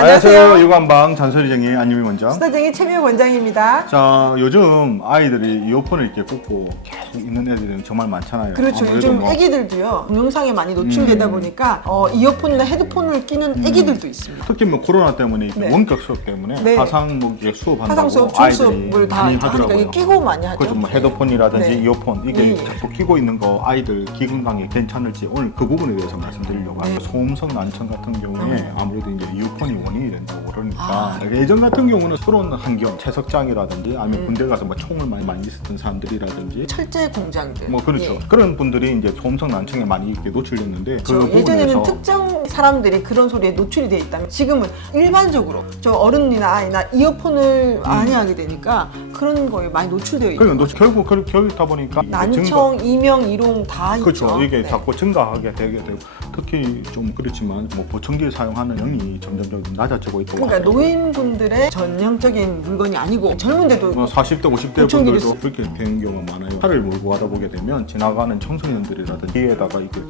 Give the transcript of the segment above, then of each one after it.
안녕하세요. 육안방 잔소리쟁이 안유미 원장. 수다쟁이 최미호 원장입니다. 자, 요즘 아이들이 이어폰을 이렇게 꽂고 계속 있는 애들이 정말 많잖아요. 그렇죠. 요즘 애기들도요 동영상에 많이 노출되다 보니까 이어폰이나 헤드폰을 끼는 애기들도 있습니다. 특히 뭐 코로나 때문에 이렇게 네. 원격 수업 때문에 네. 화상 뭐 이렇게 수업한다고 화상 수업, 줌 아이들이 수업을 다 많이 하니까 하더라고요. 이게 끼고 많이 하죠. 그렇죠. 뭐 헤드폰이라든지 네. 이어폰 이게 네. 자꾸 끼고 있는 거 아이들 귀 건강에 괜찮을지 오늘 그 부분에 대해서 말씀드리려고 합니다. 소음성 난청 같은 경우에 아무래도 이제 이어폰이 원인이 된다고 그러니까 예전 같은 경우는 서러운 환경, 채석장이라든지 아니면 군대 가서 뭐 총을 많이 있었던 사람들이라든지 철제 공장들. 뭐 그렇죠. 예. 그런 분들이 이제 소음성 난청에 많이 이렇게 노출됐는데 그 예전에는 부분에서 특정 사람들이 그런 소리에 노출이 돼 있다면 지금은 일반적으로 저 어른이나 아이나 이어폰을 많이 하게 되니까 그런 거에 많이 노출되어 있는 그러니까 거죠. 결국 그렇다 보니까 이게 난청, 이명, 이롱 다 그렇죠. 있죠. 이게 네. 자꾸 증가하게 되게 되고 특히 좀 그렇지만 뭐 보청기 사용하는 양이 점점 낮아지고 있고 그러니까 노인분들의 전형적인 물건이 아니고 젊은데도 뭐 40대, 50대 보청기를 분들도 그렇게 되는 경우가 많아요. 차를 몰고 가다 보게 되면 지나가는 청소년들이라든지 뒤에다가 이렇게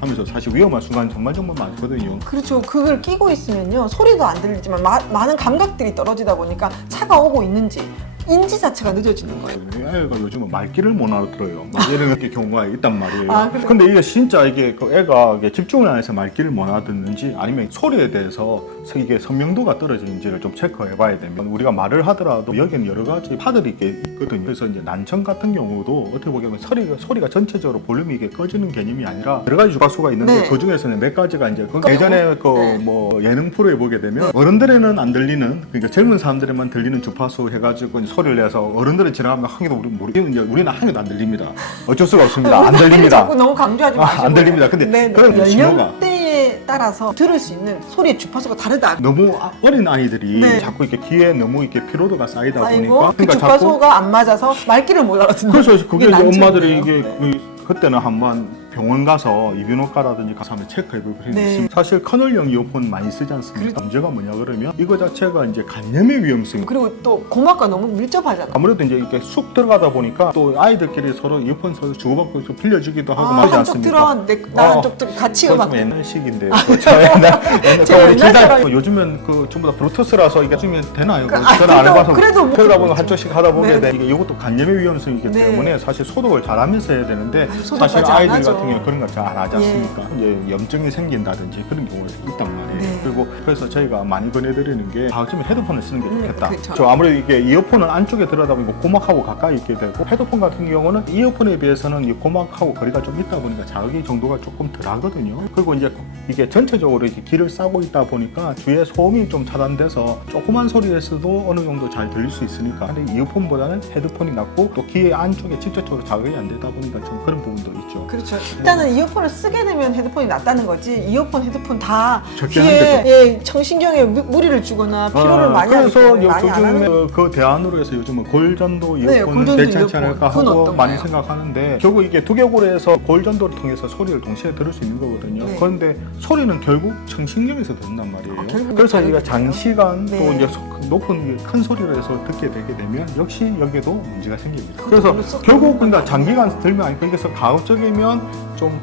하면서 사실 위험한 순간 정말 많거든요. 그렇죠. 그걸 끼고 있으면요 소리도 안 들리지만 많은 감각들이 떨어지다 보니까 차가 오고 있는지 인지 자체가 늦어지는 거예요. 애가 요즘은 말귀를 못 알아들어요. 막 이런 경우가 있단 말이에요. 그래요? 근데 이게 진짜 이게 그 애가 이게 집중을 안 해서 말귀를 못 알아듣는지 아니면 소리에 대해서 이게 선명도가 떨어지는지를 좀 체크해 봐야 되면 우리가 말을 하더라도 여기는 여러 가지 파들이 있거든요. 그래서 이제 난청 같은 경우도 어떻게 보면 소리가 전체적으로 볼륨이 이게 꺼지는 개념이 아니라 여러 가지 주파수가 있는데 네. 그 중에서는 몇 가지가 이제 예전에 그 네. 뭐 예능 프로에 보게 되면 어른들에는 안 들리는 그러니까 젊은 사람들에만 들리는 주파수 해가지고 소리를 내서 어른들은 지나가면 한 개도 우리는 한 개도 안 들립니다. 어쩔 수가 없습니다. 안 들립니다. 자꾸 너무 강조하지 마시고 안 들립니다. 근데 네, 그런 신호가 연령대에 따라서 들을 수 있는 소리의 주파수가 다르다. 너무 어린 아이들이 네. 자꾸 이렇게 귀에 너무 이렇게 피로도가 쌓이다 아이고 보니까 그 주파수가 안 맞아서 말귀를 못 알아듣는. 그래서 그게 이제 난청이에요. 엄마들이 이게 네. 그때는 한번 병원 가서 이비인후과라든지 가서 한번 체크해볼 필요가 네. 있습니다. 사실 커널형 이어폰 많이 쓰지 않습니까? 문제가 뭐냐 그러면 이거 자체가 이제 간염의 위험성이 그리고 또 고막과 너무 밀접하잖아. 아무래도 이제 이렇게 쑥 들어가다 보니까 또 아이들끼리 서로 이어폰 서로 주고받고 좀 빌려주기도 하고 말지 한쪽 않습니까? 들어, 나 한쪽 들어 같이 그건 음악. 좀 옛날식인데 제가 옛날처럼 요즘은 그 전부 다 블루투스라서 이게 쓰면 되나요? 아, 저는 안 그래도- 해봐서 그래도 뭐- 그러다 보면 한쪽씩 하다 보게 네. 돼 이게 이것도 간염의 위험성이기 네. 때문에 사실 소독을 잘하면서 해야 되는데 소독까지 사실 안 아이들 하죠. 같은 경우는 그런 거 잘 안 하지 예. 않습니까? 이제 염증이 생긴다든지 그런 경우가 있단 말이에요. 네. 그리고 그래서 저희가 많이 권해드리는 게 다음에 헤드폰을 쓰는 게 좋겠다. 그렇죠. 저 아무래도 이게 이어폰은 안쪽에 들어다 보니까 고막하고 가까이 있게 되고 헤드폰 같은 경우는 이어폰에 비해서는 이 고막하고 거리가 좀 있다 보니까 자극이 정도가 조금 덜하거든요. 그리고 이제 이게 전체적으로 이렇게 귀를 싸고 있다 보니까 주위에 소음이 좀 차단돼서 조그만 소리에서도 어느 정도 잘 들릴 수 있으니까 근데 이어폰보다는 헤드폰이 낫고 또 귀의 안쪽에 직접적으로 자극이 안 되다 보니까 좀 그런 부분도 있죠. 그렇죠. 일단은 이어폰을 쓰게 되면 헤드폰이 낫다는 거지. 이어폰, 헤드폰 다 적절한 귀에 청신경에 무리를 주거나 피로를 많이 하기 그래서 때문에 많이 안 하는. 요즘에 그 대안으로 해서 요즘은 골전도 네, 이어폰은 골전도 괜찮지 이어폰. 않을까 그건 하고 어떤가요? 많이 생각하는데 결국 이게 두개골에서 골전도를 통해서 소리를 동시에 들을 수 있는 거거든요. 네. 그런데 소리는 결국 청신경에서 듣는단 말이에요. 결국 그래서 다르겠네요. 이게 장시간 또 네. 이제 높은 큰 소리를 해서 듣게 되게 되면 역시 여기에도 문제가 생깁니다. 그래서 별로 썩 결국 듣는 건 그러니까 장기간 들면 아니고 그래서 가급적이면 좀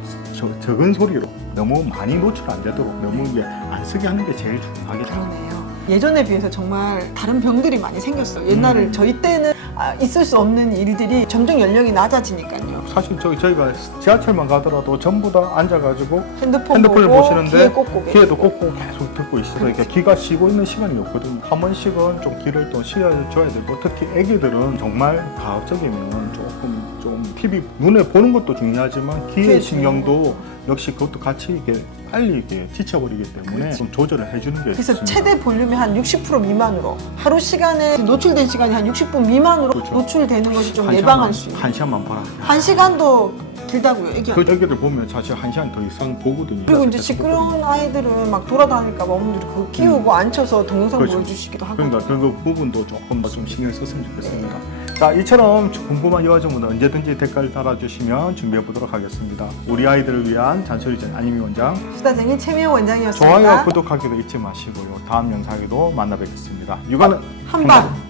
적은 소리로 너무 많이 노출 안 되도록 너무 이제 안 쓰게 하는 게 제일 중요하겠죠. 그러네요. 예전에 비해서 정말 다른 병들이 많이 생겼어요. 옛날을 저희 때는 있을 수 없는 일들이 점점 연령이 낮아지니까요. 사실 저희가 지하철만 가더라도 전부 다 앉아가지고 핸드폰을 보고 보시는데 귀에 꽂고 귀에도 꽂고 계속 듣고 있어서 그러니까 귀가 쉬고 있는 시간이 없거든요. 한 번씩은 좀 귀를 또 쉬어줘야 되고 특히 애기들은 정말 가급적이면 조금 좀 TV 눈에 보는 것도 중요하지만 귀의 신경도 역시 그것도 같이 이게 빨리 이게 지쳐버리기 때문에 그렇지. 좀 조절을 해주는 게 그래서 좋습니다. 최대 볼륨이 한 60% 미만으로 하루 시간에 노출된 시간이 한 60분 미만으로 그렇죠. 노출되는 것이 좀 한 예방할 시간만- 수 있는. 한 시간만 봐라. 한 시간도 길다고요, 애기. 그 애기들 보면 사실 한 시간 더 이상 보거든요. 그리고 이제 계속 시끄러운 아이들은 막 돌아다니까 봐 어머니들이 그거 키우고 앉혀서 동영상 그렇죠. 보여주시기도 하고. 그러니까 그 부분도 조금 더 좀 신경 썼으면 좋겠습니다. 자, 이처럼 궁금한 이와 점은 언제든지 댓글 달아주시면 준비해 보도록 하겠습니다. 우리 아이들을 위한 잔소리전 안유미 원장. 수다쟁이 최미호 원장이었습니다. 좋아요, 구독하기도 잊지 마시고요. 다음 영상에도 만나 뵙겠습니다. 육아는 한방.